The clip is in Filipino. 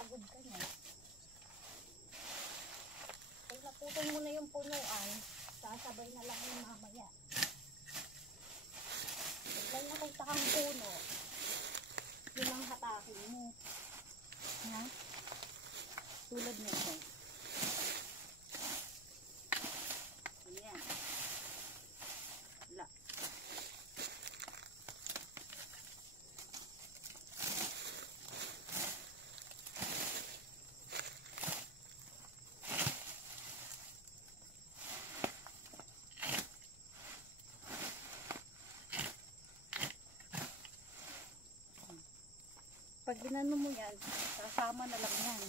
mapapagod ka niya. Pag naputol mo na yung punuan, sasabay na lang yung mamaya. Pag lang nakita kang puno, yun ang hatakin mo. Ha? Tulad nito. Ayan. Wala. Pag ginano mo yan, kasama na lang yan.